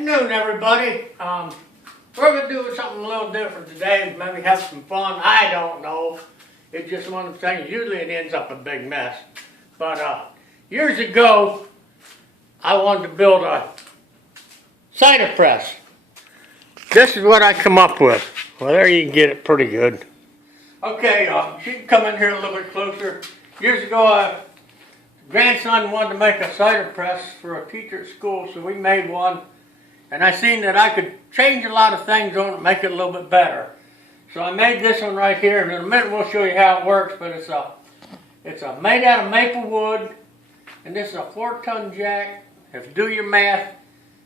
afternoon, everybody. We're going to do something a little different today. Maybe have some fun. I don't know. It's just one of the things. Usually it ends up a big mess. But years ago, I wanted to build a cider press. This is what I come up with. Well, there you can get it pretty good. Okay, you can come in here a little bit closer. Years ago, grandson wanted to make a cider press for a teacher at school, so we made one. And I seen that I could change a lot of things on it, make it a little bit better. So I made this one right here, and in a minute we'll show you how it works. But it's made out of maple wood, and this is a 4-ton jack. If you do your math,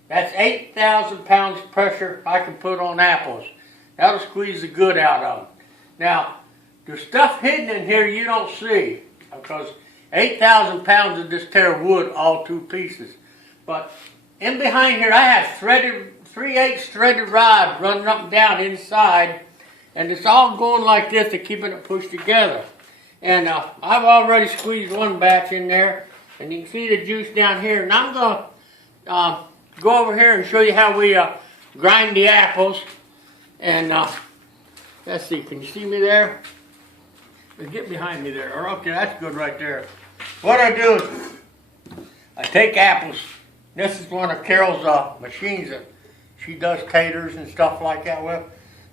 that's 8,000 pounds of pressure I can put on apples. That'll squeeze the good out of them. Now, there's stuff hidden in here you don't see, because 8,000 pounds of this tear wood all to pieces. But in behind here, I have 3/8 threaded rod running up and down inside, and it's all going like this to keeping it pushed together. And I've already squeezed one batch in there, and you can see the juice down here. And I'm going to go over here and show you how we grind the apples. And let's see, can you see me there? Get behind me there. Okay, that's good right there. What I do is I take apples. This is one of Carol's machines that she does taters and stuff like that with.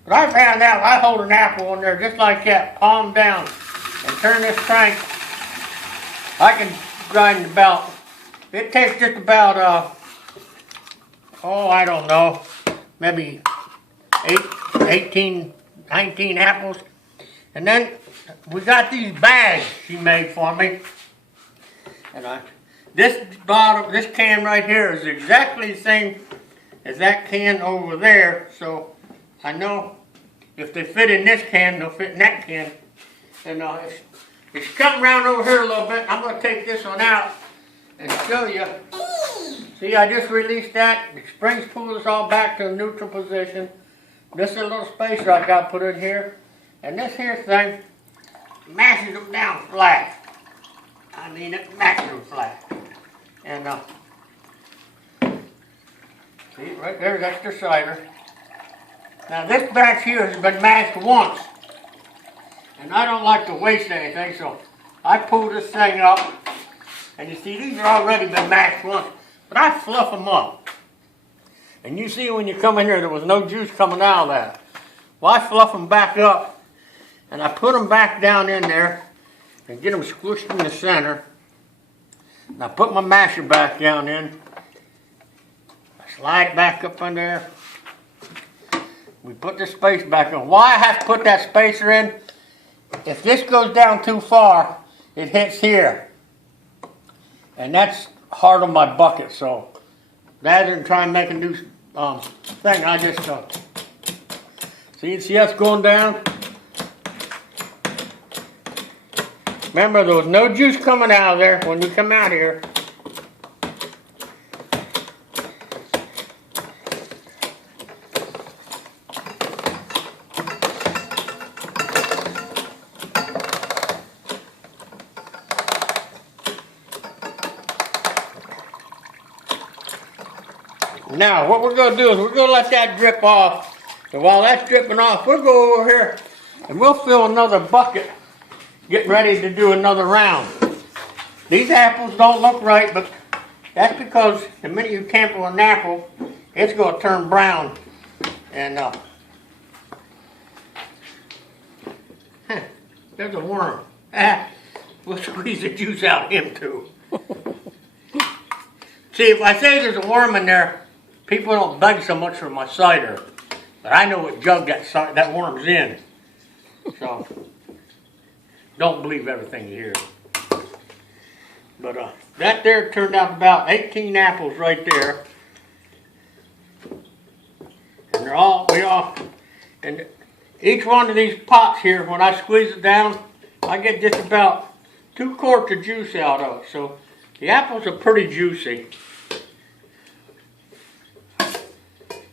But I found out if I hold an apple in there just like that, palm down, and turn this crank, I can grind about, it takes just about, I don't know, maybe 18, 19 apples. And then we got these bags she made for me. And this can right here is exactly the same as that can over there. So I know if they fit in this can, they'll fit in that can. And it's come around over here a little bit. I'm going to take this one out and show you. See, I just released that. The springs pull this all back to a neutral position. This is a little spacer I got put in here. And this here thing mashes them down flat. I mean, it mashes them flat. And see, right there's extra cider. Now this batch here has been mashed once. And I don't like to waste anything, so I pull this thing up. And you see, these are already been mashed once. But I fluff them up. And you see when you come in here, there was no juice coming out of that. Well, I fluff them back up. And I put them back down in there and get them squished in the center. And I put my masher back down in. I slide it back up in there. We put the space back on. Why I have to put that spacer in? If this goes down too far, it hits here. And that's hard on my bucket, so rather than try and make a new thing, I just see us going down? Remember, there was no juice coming out of there when you come out here. Now, what we're going to do is we're going to let that drip off. And while that's dripping off, we'll go over here and we'll fill another bucket, getting ready to do another round. These apples don't look right, but that's because the minute you tamper an apple, it's going to turn brown. And there's a worm. We'll squeeze the juice out of him too. See, if I say there's a worm in there, people don't beg so much for my cider, but I know what jug that worm's in. So, don't believe everything you hear. But that there turned out about 18 apples right there. And and each one of these pots here, when I squeeze it down, I get just about 2 quarts of juice out of it. So, the apples are pretty juicy.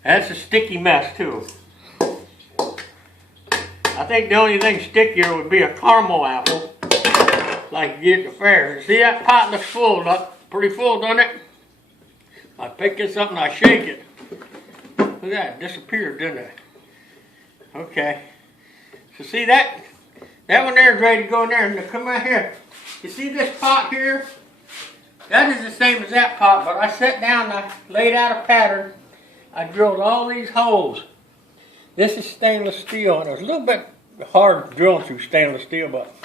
That's a sticky mess too. I think the only thing stickier would be a caramel apple, like you get at the fair. See that pot looks full, pretty full, doesn't it? I pick this up and I shake it. Look at that, it disappeared, didn't it? Okay. So see that one there is ready to go in there. And come right here. You see this pot here? That is the same as that pot, but I sat down and I laid out a pattern. I drilled all these holes. This is stainless steel, and it was a little bit hard drilling through stainless steel, but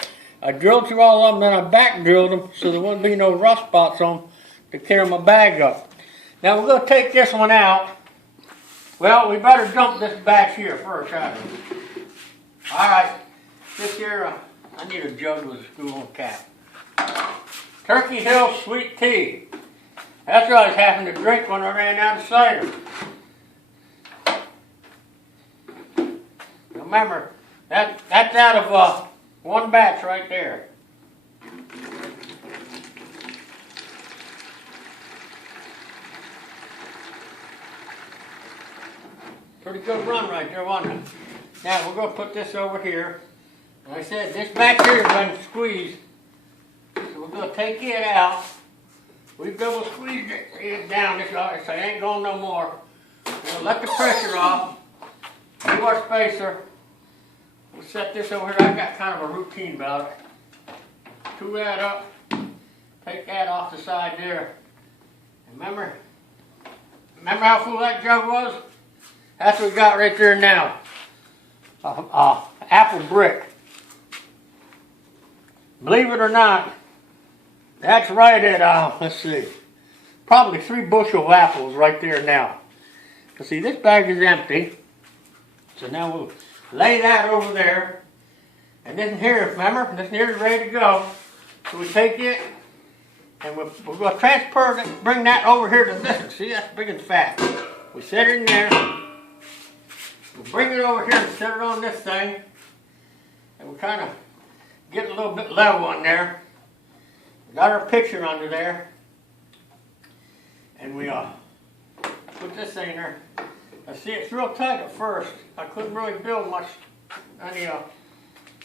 I drilled through all of them, then I back drilled them so there wouldn't be no rust spots on them to carry my bag up. Now we're going to take this one out. Well, we better dump this batch here first, huh? Alright, this here, I need a jug with a school cap. Turkey Hill sweet tea. That's what I was having to drink when I ran out of cider. Remember, that's out of one batch right there. Pretty good run right there, wasn't it? Now we're going to put this over here. Like I said, this back here is going to squeeze. So we're going to take it out. We've double squeezed it down this way, so it ain't going no more. We're going to let the pressure off. Move our spacer. We'll set this over here. I've got kind of a routine about it. Two that up. Take that off the side there. Remember how full that jug was? That's what we got right there now. Apple brick. Believe it or not, that's right at, let's see, probably 3 bushel of apples right there now. You see, this bag is empty. So now we'll lay that over there. And this here, remember, this here is ready to go. So we take it, and we're going to transfer it, bring that over here to this one. See, that's big and fat. We set it in there. We'll bring it over here and set it on this thing. And we'll kind of get a little bit level on there. We got our picture under there. And we put this thing in there. I see it's real tight at first. I couldn't really build much any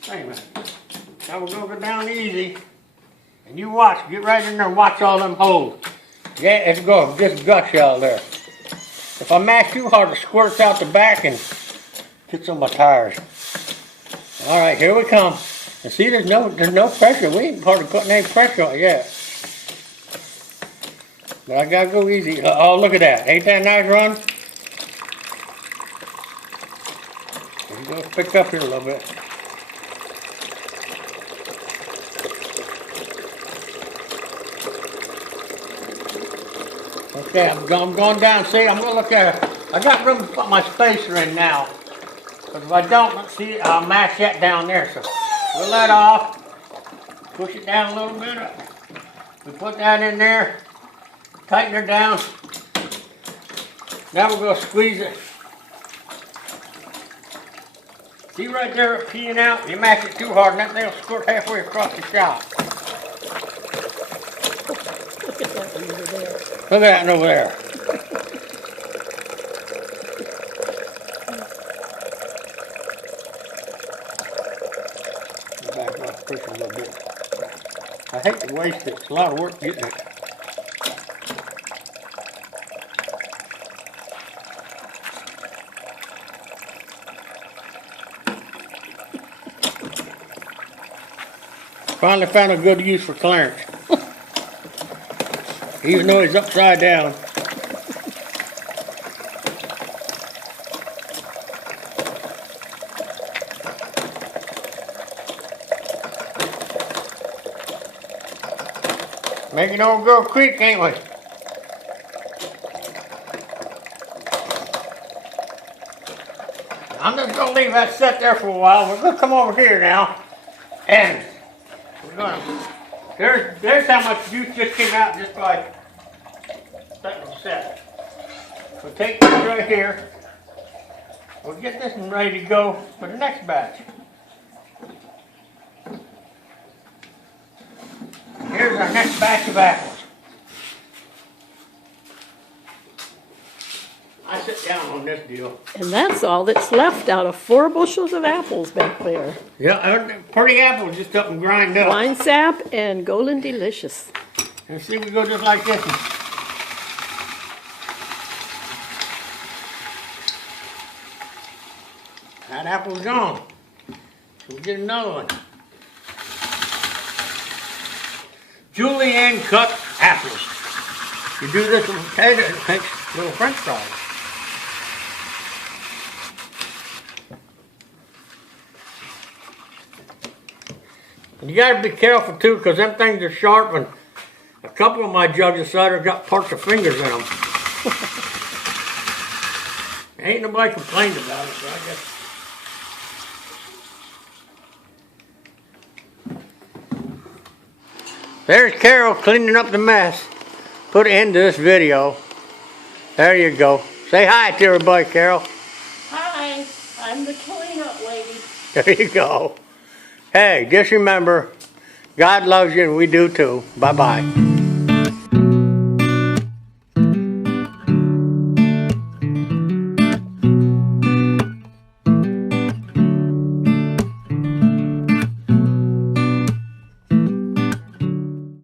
thing. Now we're going to go down easy. And you watch, get right in there and watch all them holes. Yeah, it's going to just gush out there. If I mash too hard, it squirts out the back and gets on my tires. All right, here we come. And see, there's no pressure. We ain't hardly putting any pressure on it yet. But I gotta go easy. Oh, look at that! Ain't that a nice run? We're gonna pick up here a little bit. Okay, I'm going down. See, I'm gonna look at it. I got room to put my spacer in now. Because if I don't, let's see, I'll mash that down there. So we'll let off. Push it down a little bit. We put that in there. Tighten her down. Now we're going to squeeze it. See right there, it peeing out? You mash it too hard and that thing will squirt halfway across the shop. Look at that one over there. Look at that one over there. Back off, push a little bit. I hate to waste it. It's a lot of work getting it. Finally found a good use for Clarence. Even though he's upside down. Making old girl creek, ain't we? I'm just gonna leave that set there for a while. We're gonna come over here now, and we're gonna. There's how much juice just came out just by letting them set. We'll take this right here. We'll get this one ready to go for the next batch. Here's our next batch of apples. I sit down on this deal. And that's all that's left out of 4 bushels of apples back there. Yeah, pretty apples just up and grind up. Wine sap and golden delicious. And see, we go just like this. apple's gone. So we get another one. Julienne cut apples. You do this with potato, it makes little French fries. You gotta be careful too, because them things are sharp, and a couple of my jugs of cider got parts of fingers in them. Ain't nobody complained about it, so I guess. There's Carol cleaning up the mess. Put an end to this video. There you go. Say hi to everybody, Carol. Hi, I'm the cleanup lady. There you go. Hey, just remember, God loves you and we do too. Bye-bye.